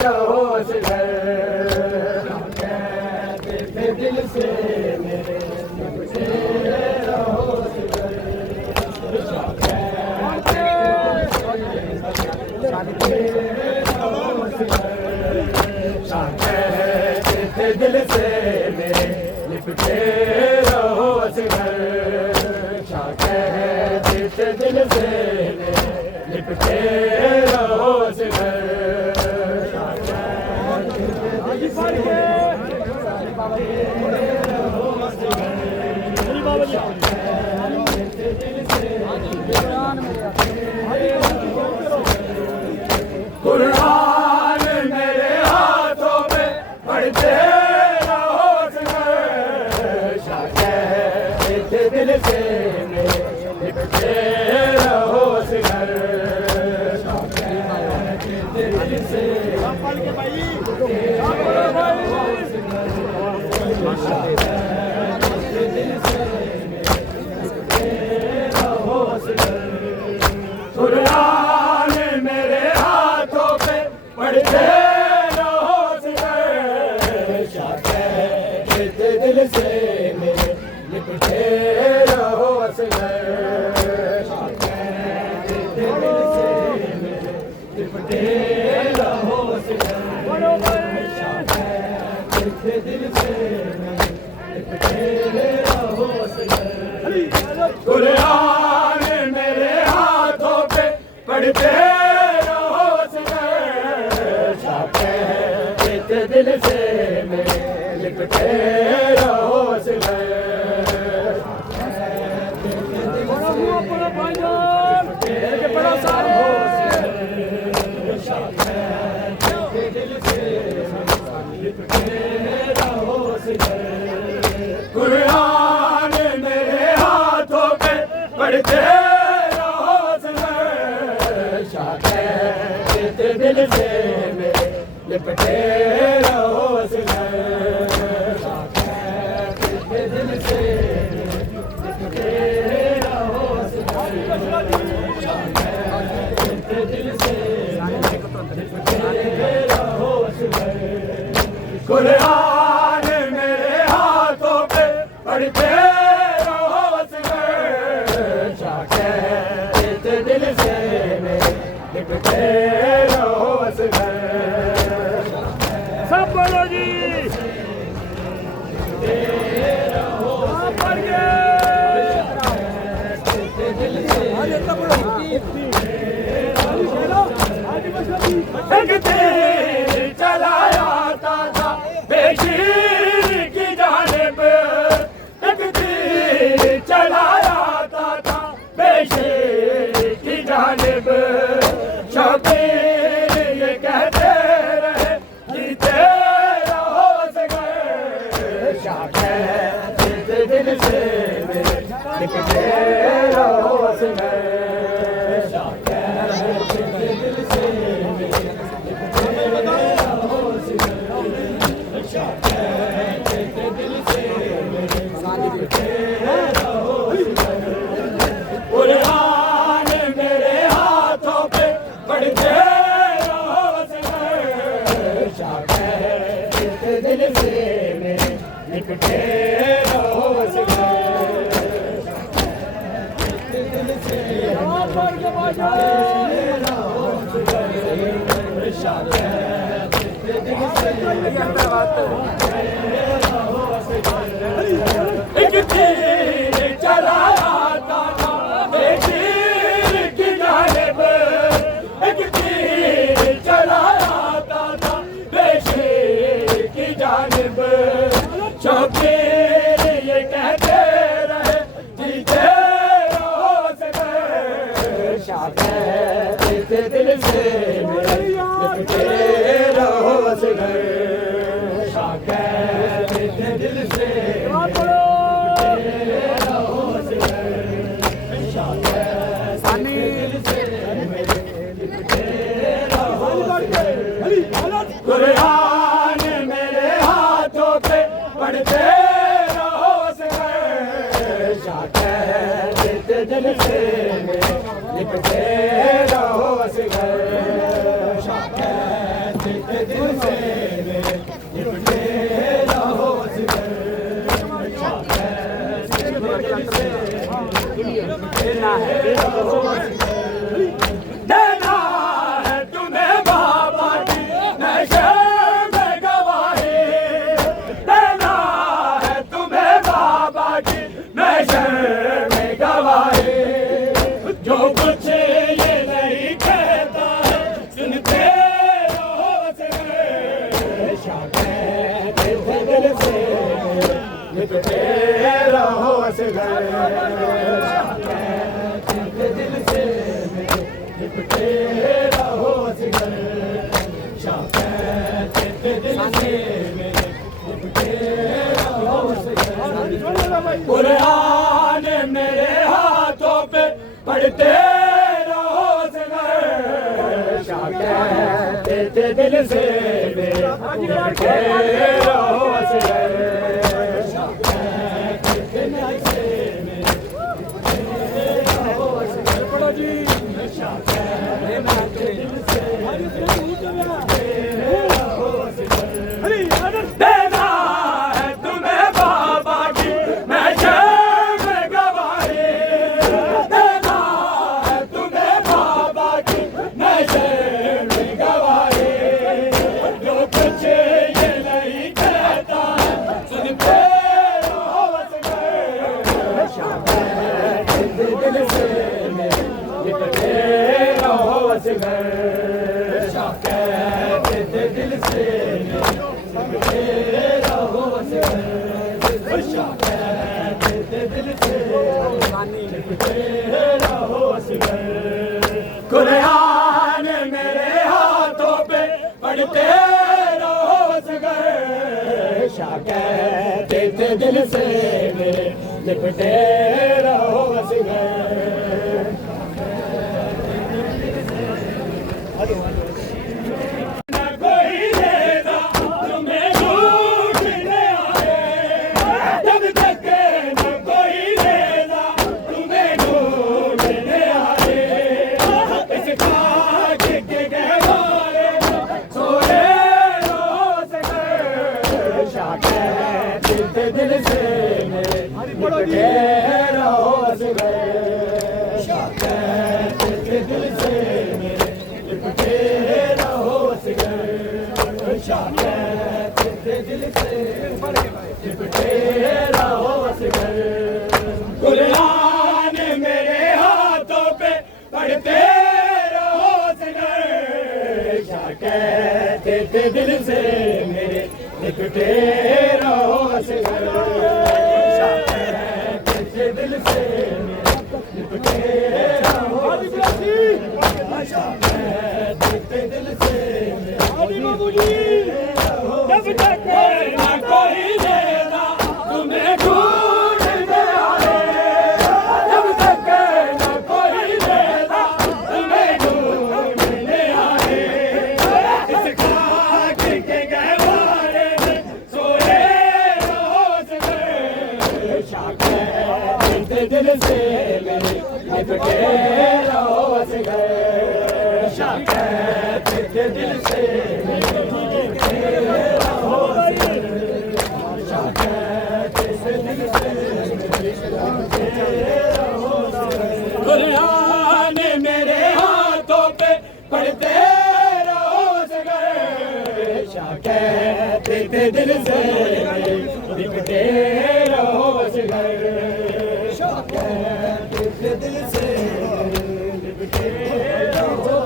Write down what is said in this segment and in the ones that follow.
रहो कहते दिल से मेरे रहो कहते दिल से मेरे लिपटे रहो असगर कहते दिल से मेरे लिपटे रहो असगर कुरान मेरे हाथों में पढ़ते रहो कहते दिल से मेरे लिपटे रहो सिगर दिल से कुरान मेरे हाथों पे पढ़ते रहो कहते दिल से मेरे लिपटे रहो लिपटे रहो दिल से कुरान मेरे हाथों पे पढ़ते रहो कहते दिल से मेरे लिपटे रहो कुरान मेरे हाथों पे पढ़ते रहो कहते दिल से मेरे लिपटे रहो दिल से लिपटे रहो दिल से कुरान मेरे हाथों पे पढ़ते रहो कहते दिल से मेरे लिपटे रहो सब बोलो जी चलाया था बेशीर की जानिब एक तीर चलाया था बेशीर की जानिब शबीर ये कहते रहे जीते रहो कहते दिल से मेरे लिपटे रहो कुरान मेरे हाथों पे पढ़ते रहो कहते दिल से मेरे लिपटे रहो एक तीर चलाया था बेशीर की जानिब एक तीर चलाया था बेशीर की जानिब शबीर ये कहते रहे जीते रहो कहते दिल से मेरे लिपटे रहो कहते दिल से कुरान मेरे हाथों पे पढ़ते रहो कहते दिल से लिपटे रहो कहते दिल से मेरे लिपटे रहो असगर देना है तुम्हें बाबा की नशर में गवाही देना है तुम्हें बाबा की नशर में गवाही जो कुछ ये नहीं कहता है सुनते रहो दिल से लिपटे रहो असगर दिल से लिपटे रहो असगर दिल से लिपटे रहो असगर कुरान मेरे हाथों पे पढ़ते रहो असगर दिल से लिपटे रहो असगर देना है तुम्हें बाबा की नशर में गवाही देना है तुम्हें बाबा की नशर में गवाही जो कुछ ये नहीं कहता है सुनते रहो दिल से लिपटे रहो असगर दिल से लिपटे रहो असगर दिल से लिपटे रहो असगर कुरान मेरे हाथों पे पढ़ते रहो असगर कहते दिल से मेरे लिपटे रहो असगर दिल से मेरे लिपटे रहो असगर दिल से मेरे लिपटे रहो असगर दिल से लिपटे रहो असगर कुरान मेरे हाथों पे पढ़ते रहो असगर कहते दिल से मेरे लिपटे रहो असगर दिल से लिपटे रहो दिल से जब तक ना कोई देना तुम्हें ढूंढने आए जब तक ना कोई देना तुम्हें ढूंढने आए इस खाक के गहवारे में सोए रहो असगर दिल से मेरे लिपटे रहो असगर दिल से लिपटे रहो असगर दिल से लिपटे रहो असगर कुरान मेरे हाथों पे पढ़ते रहो असगर कहते दिल से लिपटे रहो असगर दिल से लिपटे रहो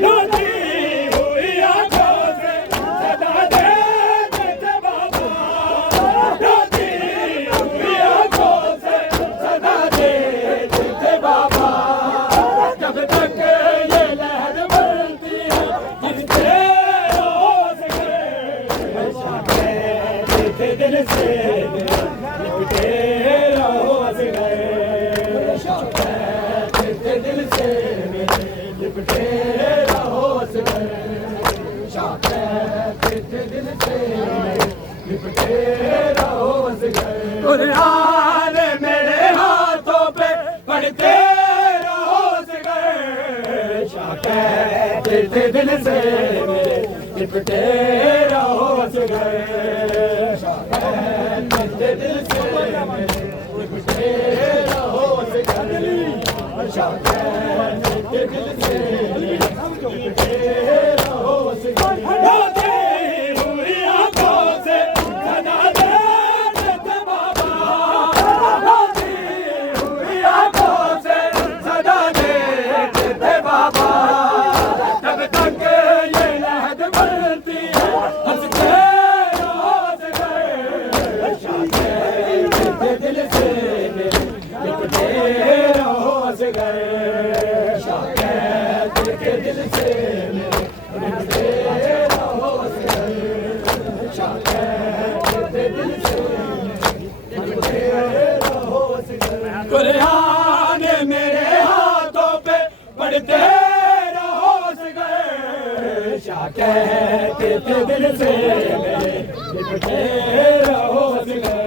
रोती हुई आंखों से सदा देखते थे बाबा रोती हुई आंखों से सदा देखते थे बाबा जब तक ये लहर बढ़ती है गिरते रहो कहते दिल से मेरे लिपटे रहो असगर कहते दिल से मेरे लिपटे रहो असगर कहते दिल से मेरे लिपटे रहो असगर कुरान मेरे हाथों पे पढ़ते रहो असगर शाह कहते दिल से मेरे लिपटे रहो असगर